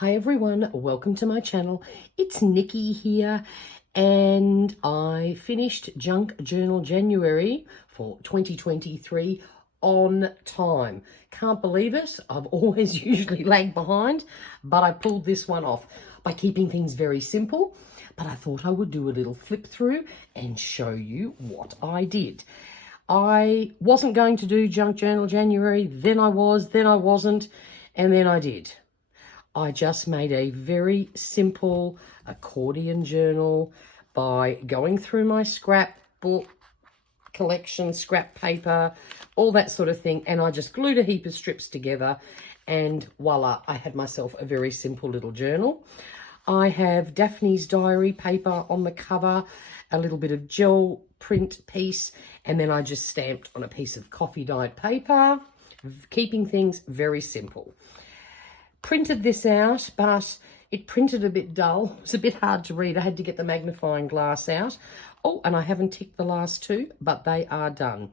Hi everyone, welcome to my channel. It's Nikki here and I finished Junk Journal January for 2023 on time. Can't believe it, I've always usually lagged behind, but I pulled this one off by keeping things very simple. But I thought I would do a little flip through and show you what I did. I wasn't going to do Junk Journal January, then I was, then I wasn't, and then I did. I just made a very simple accordion journal by going through my scrapbook collection, scrap paper, all that sort of thing, and I just glued a heap of strips together and voila, I had myself a very simple little journal. I have Daphne's diary paper on the cover, a little bit of gel print piece, and then I just stamped on a piece of coffee dyed paper, keeping things very simple. Printed this out, but it printed a bit dull. It was a bit hard to read. I had to get the magnifying glass out. Oh, and I haven't ticked the last two, but they are done.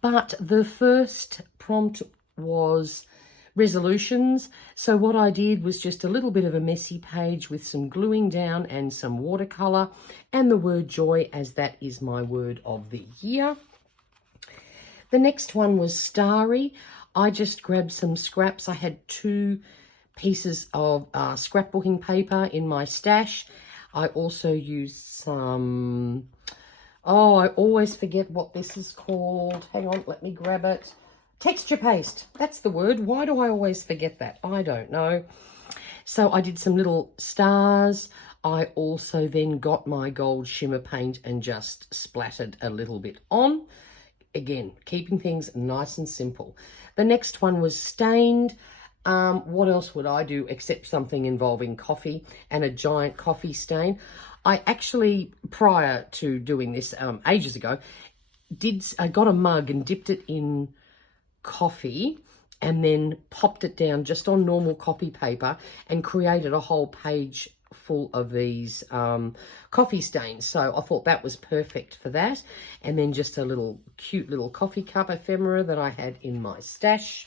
But the first prompt was resolutions. So what I did was just a little bit of a messy page with some gluing down and some watercolor and the word joy, as that is my word of the year. The next one was starry. I just grabbed some scraps. I had two pieces of scrapbooking paper in my stash. I also used some, oh, I always forget what this is called. Hang on, let me grab it. Texture paste, that's the word. Why do I always forget that? I don't know. So I did some little stars. I also then got my gold shimmer paint and just splattered a little bit on. Again, keeping things nice and simple. The next one was stained. What else would I do except something involving coffee and a giant coffee stain? I actually, prior to doing this ages ago, I got a mug and dipped it in coffee and then popped it down just on normal copy paper and created a whole page full of these coffee stains. So I thought that was perfect for that. And then just a little cute little coffee cup ephemera that I had in my stash.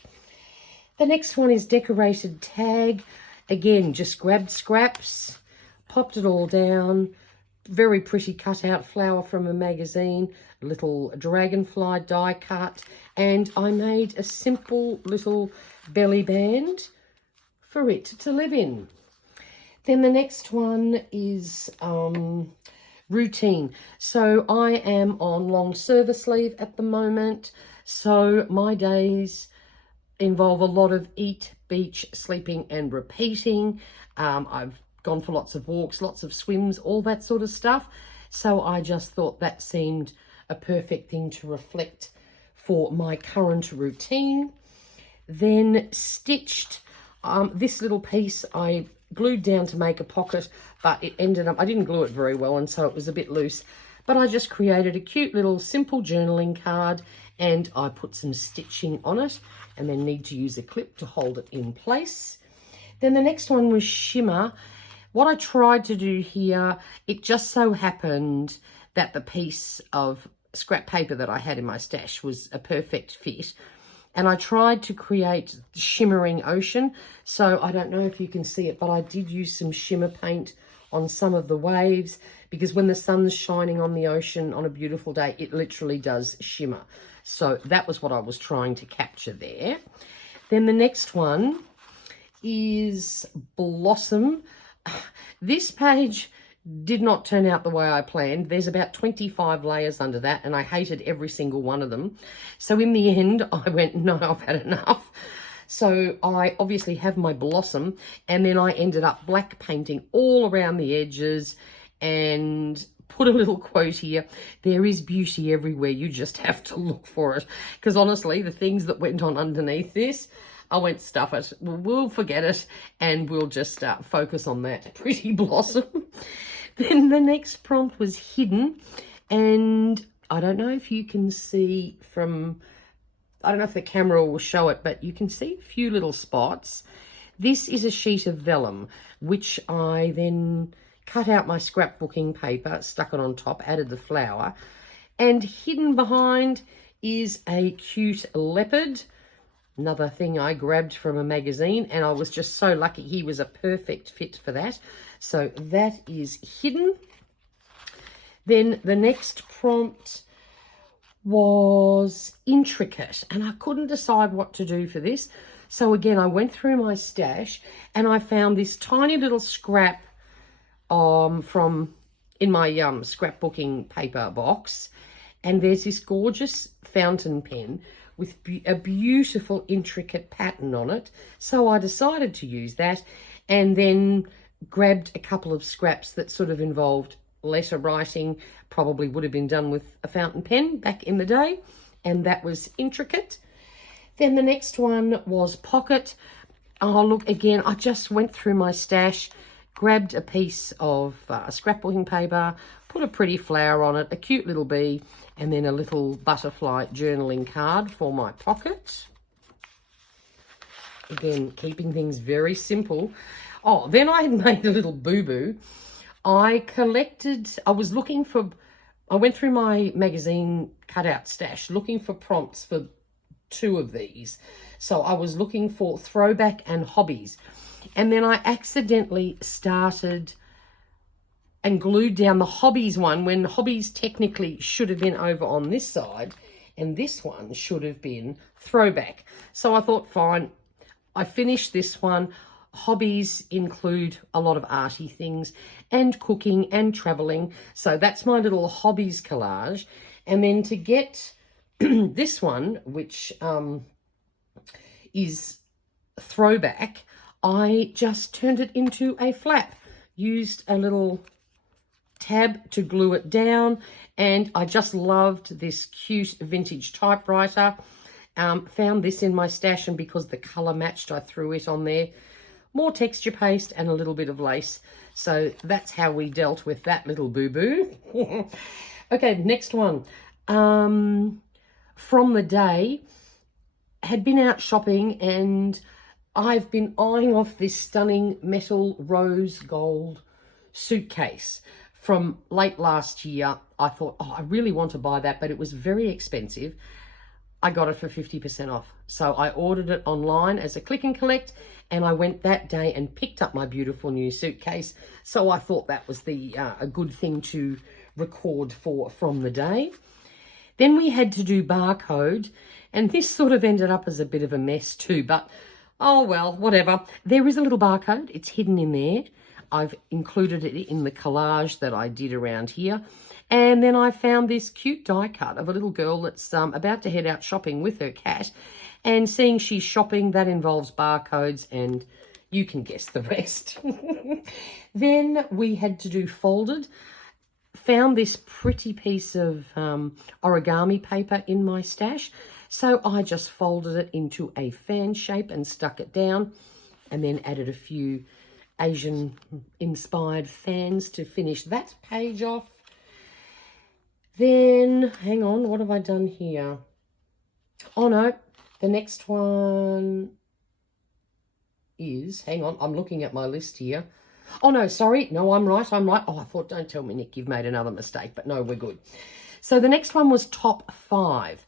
The next one is decorated tag. Again, just grabbed scraps, popped it all down. Very pretty cutout flower from a magazine, little dragonfly die cut, and I made a simple little belly band for it to live in. Then the next one is routine. So I am on long service leave at the moment, so my days involve a lot of eat, beach, sleeping and repeating. I've gone for lots of walks, lots of swims, all that sort of stuff. So I just thought that seemed a perfect thing to reflect for my current routine. Then stitched this little piece I glued down to make a pocket, but it ended up, I didn't glue it very well and so it was a bit loose. But I just created a cute little simple journaling card and I put some stitching on it and then need to use a clip to hold it in place. Then the next one was shimmer. What I tried to do here, it just so happened that the piece of scrap paper that I had in my stash was a perfect fit. And I tried to create the shimmering ocean. So I don't know if you can see it, but I did use some shimmer paint on some of the waves because when the sun's shining on the ocean on a beautiful day, it literally does shimmer. So that was what I was trying to capture there. Then the next one is Blossom. This page did not turn out the way I planned. There's about 25 layers under that and I hated every single one of them. So in the end, I went, no, I've had enough. So I obviously have my Blossom and then I ended up black painting all around the edges and put a little quote here. There is beauty everywhere. You just have to look for it. Because honestly, the things that went on underneath this, I went, stuff it. We'll forget it and we'll just focus on that pretty Blossom. Then the next prompt was hidden. And I don't know if you can see from, I don't know if the camera will show it, but you can see a few little spots. This is a sheet of vellum, which I then cut out my scrapbooking paper, stuck it on top, added the flower, and hidden behind is a cute leopard Another thing I grabbed from a magazine, and I was just so lucky. He was a perfect fit for that. So that is hidden. Then the next prompt was intricate, and I couldn't decide what to do for this. So again, I went through my stash and I found this tiny little scrap from in my scrapbooking paper box, and there's this gorgeous fountain pen with a beautiful intricate pattern on it. So I decided to use that, and then grabbed a couple of scraps that sort of involved letter writing, probably would have been done with a fountain pen back in the day, and that was intricate. Then the next one was pocket. Oh, look, again, I just went through my stash, grabbed a piece of scrapbooking paper, put a pretty flower on it, a cute little bee, and then a little butterfly journaling card for my pocket. Again, keeping things very simple. Oh, then I had made a little boo-boo. I went through my magazine cutout stash looking for prompts for 2 of these. So I was looking for throwback and hobbies. And then I accidentally started and glued down the hobbies one when hobbies technically should have been over on this side, and this one should have been throwback. So I thought, fine, I finished this one. Hobbies include a lot of arty things and cooking and traveling. So that's my little hobbies collage. And then to get this one, which is throwback, I just turned it into a flap, used a little tab to glue it down, and I just loved this cute vintage typewriter. Found this in my stash, and because the colour matched, I threw it on there. More texture paste and a little bit of lace. So that's how we dealt with that little boo-boo. Okay, next one. From the day, had been out shopping, and I've been eyeing off this stunning metal rose gold suitcase from late last year. I thought, oh, I really want to buy that, but it was very expensive. I got it for 50% off. So I ordered it online as a click and collect, and I went that day and picked up my beautiful new suitcase. So I thought that was a good thing to record from the day. Then we had to do barcode, and this sort of ended up as a bit of a mess too, but oh well, whatever. There is a little barcode. It's hidden in there. I've included it in the collage that I did around here. And then I found this cute die cut of a little girl that's about to head out shopping with her cat. And seeing she's shopping, that involves barcodes, and you can guess the rest. Then we had to do folded. Found this pretty piece of origami paper in my stash. So I just folded it into a fan shape and stuck it down, and then added a few Asian-inspired fans to finish that page off. Then, hang on, what have I done here? Oh, no, the next one is, hang on, I'm looking at my list here. Oh, no, sorry, no, I'm right. Oh, I thought, don't tell me, Nick, you've made another mistake, but no, we're good. So the next one was top 5,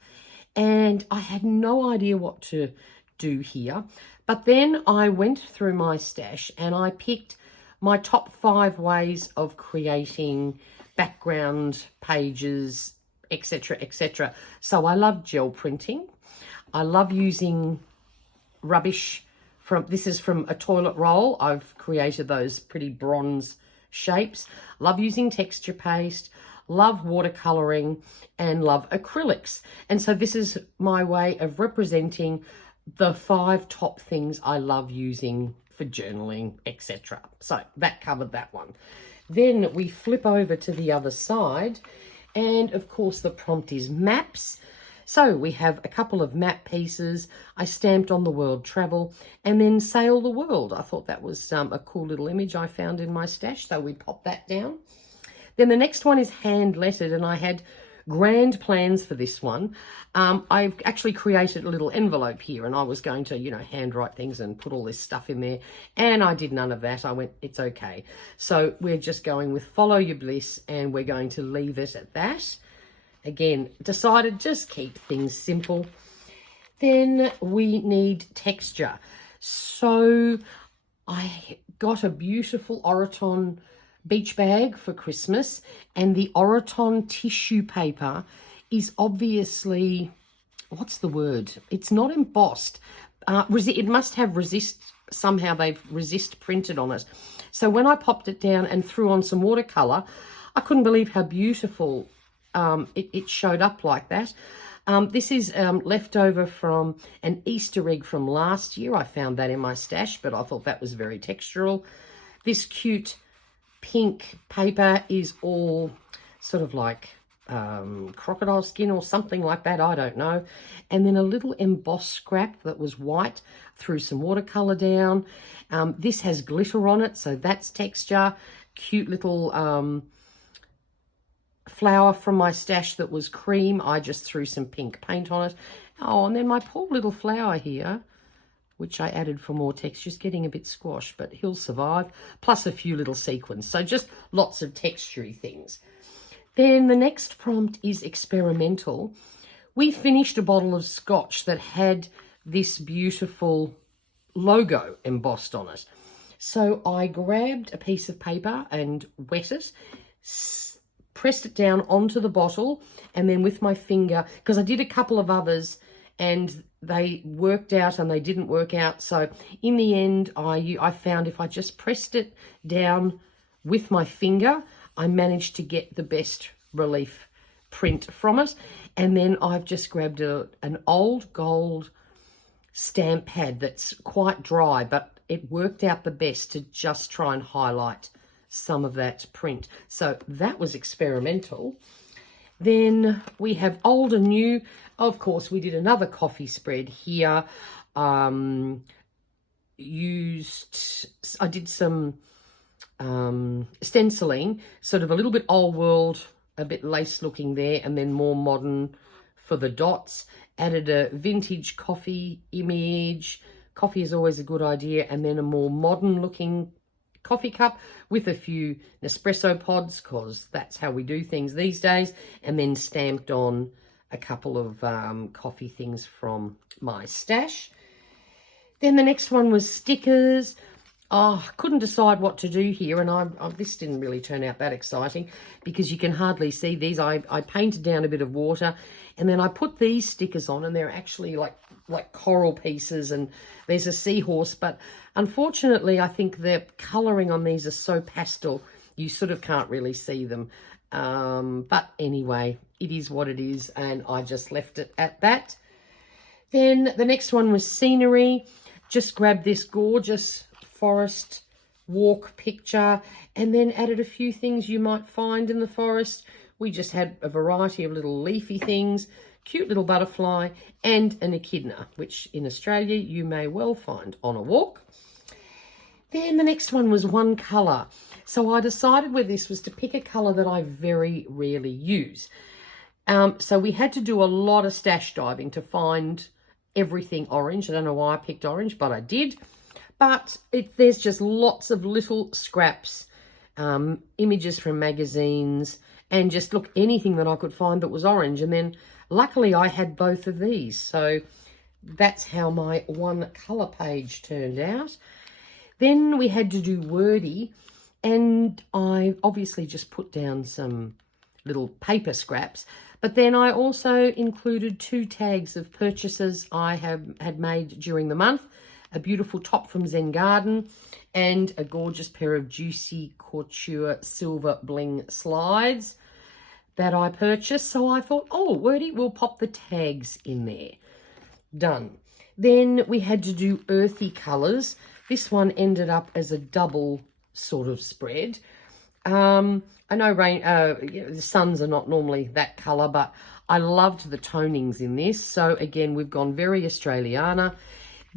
and I had no idea what to do here. But then I went through my stash and I picked my top 5 ways of creating background pages, etc., etc. So I love gel printing. I love using rubbish this is from a toilet roll. I've created those pretty bronze shapes. Love using texture paste, love watercoloring, and love acrylics. And so this is my way of representing the 5 top things I love using for journaling, etc. So that covered that one. Then we flip over to the other side, and of course the prompt is maps. So we have a couple of map pieces. I stamped on the world travel, and then sail the world. I thought that was a cool little image I found in my stash, so we pop that down. Then the next one is hand lettered, and I had grand plans for this one. I've actually created a little envelope here, and I was going to, handwrite things and put all this stuff in there, and I did none of that. I went, it's okay. So we're just going with follow your bliss, and we're going to leave it at that. Again, decided just keep things simple. Then we need texture. So I got a beautiful Accordion beach bag for Christmas, and the Accordion tissue paper is obviously, what's the word? It's not embossed. It must have resist, somehow they've resist printed on it. So when I popped it down and threw on some watercolour, I couldn't believe how beautiful it showed up like that. This is leftover from an Easter egg from last year. I found that in my stash, but I thought that was very textural. This cute pink paper is all sort of like crocodile skin or something like that, I don't know. And then a little embossed scrap that was white, threw some watercolour down. This has glitter on it, so that's texture. Cute little flower from my stash that was cream. I just threw some pink paint on it. Oh, and then my poor little flower here, which I added for more texture, is getting a bit squashed, but he'll survive, plus a few little sequins. So just lots of textury things. Then the next prompt is experimental. We finished a bottle of scotch that had this beautiful logo embossed on it. So I grabbed a piece of paper and wet it, pressed it down onto the bottle, and then with my finger, because I did a couple of others and they worked out and they didn't work out. So in the end, I found if I just pressed it down with my finger, I managed to get the best relief print from it. And then I've just grabbed an old gold stamp pad that's quite dry, but it worked out the best to just try and highlight some of that print. So that was experimental. Then we have old and new. Of course, we did another coffee spread here. I did some stenciling, sort of a little bit old world, a bit lace looking there, and then more modern for the dots. Added a vintage coffee image. Coffee is always a good idea. And then a more modern looking coffee cup with a few Nespresso pods, because that's how we do things these days, and then stamped on a couple of coffee things from my stash. Then the next one was stickers. Oh, couldn't decide what to do here, and this didn't really turn out that exciting because you can hardly see these. I painted down a bit of water, and then I put these stickers on, and they're actually like coral pieces, and there's a seahorse, but unfortunately I think the colouring on these are so pastel you sort of can't really see them. But anyway, it is what it is, and I just left it at that. Then the next one was scenery. Just grabbed this gorgeous forest walk picture and then added a few things you might find in the forest. We just had a variety of little leafy things, cute little butterfly, and an echidna, which in Australia you may well find on a walk. Then the next one was one colour. So I decided with this was to pick a colour that I very rarely use. So we had to do a lot of stash diving to find everything orange. I don't know why I picked orange, but I did. But there's just lots of little scraps, images from magazines, and just look, anything that I could find that was orange. And then luckily I had both of these. So that's how my one colour page turned out. Then we had to do wordy, and I obviously just put down some little paper scraps. But then I also included 2 tags of purchases I had made during the month. A beautiful top from Zen Garden, and a gorgeous pair of Juicy Couture silver bling slides that I purchased. So I thought, oh, wordy, we'll pop the tags in there. Done. Then we had to do earthy colours. This one ended up as a double sort of spread. I know the suns are not normally that colour, but I loved the tonings in this. So again, we've gone very Australiana.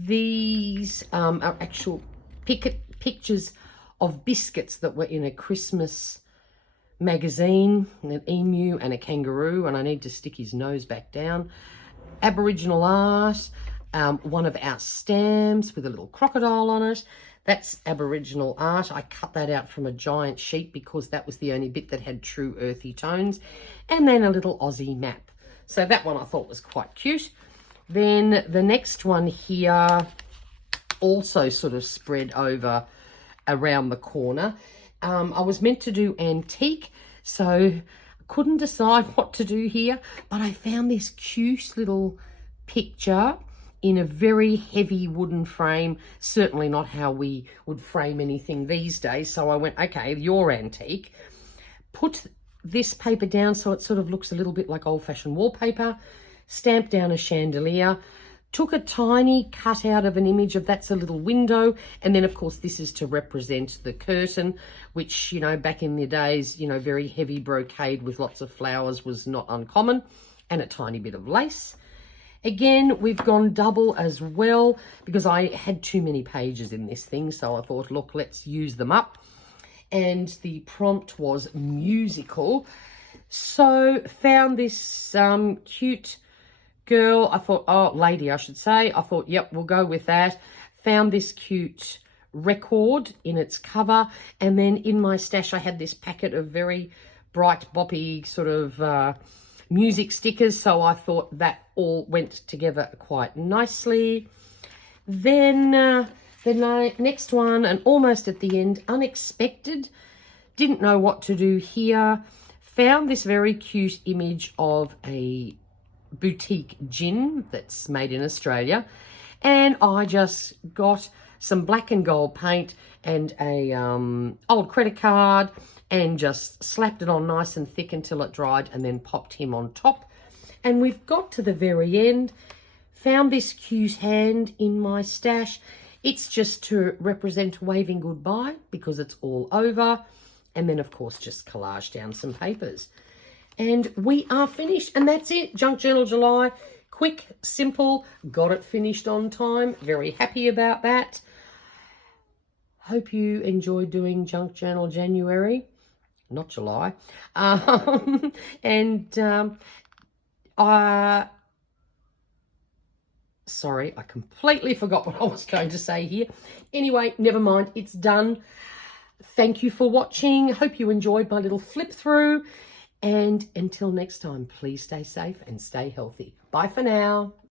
These are actual pictures of biscuits that were in a Christmas magazine, an emu and a kangaroo, and I need to stick his nose back down. Aboriginal art, one of our stamps with a little crocodile on it. That's Aboriginal art. I cut that out from a giant sheet because that was the only bit that had true earthy tones. And then a little Aussie map. So that one I thought was quite cute. Then the next one here also sort of spread over around the corner. I was meant to do antique, so I couldn't decide what to do here, but I found this cute little picture in a very heavy wooden frame, certainly not how we would frame anything these days. So I went, okay, you're antique. Put this paper down so it sort of looks a little bit like old-fashioned wallpaper, stamped down a chandelier, took a tiny cutout of an image of that's a little window, and then of course this is to represent the curtain, which, you know, back in the days, you know, very heavy brocade with lots of flowers was not uncommon, and a tiny bit of lace. Again, we've gone double as well because I had too many pages in this thing, so I thought, look, let's use them up. And the prompt was musical. So found this cute girl, I thought, oh, lady, I should say. I thought, yep, we'll go with that. Found this cute record in its cover, and then in my stash I had this packet of very bright boppy sort of music stickers, so I thought that all went together quite nicely. Then the next one, and almost at the end, unexpected, didn't know what to do here. Found this very cute image of a boutique gin that's made in Australia, and I just got some black and gold paint and a old credit card and just slapped it on nice and thick until it dried, and then popped him on top. And we've got to the very end, found this cute hand in my stash. It's just to represent waving goodbye because it's all over, and then of course just collage down some papers. And we are finished, and that's it. Junk Journal July, quick, simple, got it finished on time. Very happy about that. Hope you enjoyed doing Junk Journal January, not July. Sorry, I completely forgot what I was going to say here. Anyway, never mind, it's done. Thank you for watching. Hope you enjoyed my little flip through. And until next time, please stay safe and stay healthy. Bye for now.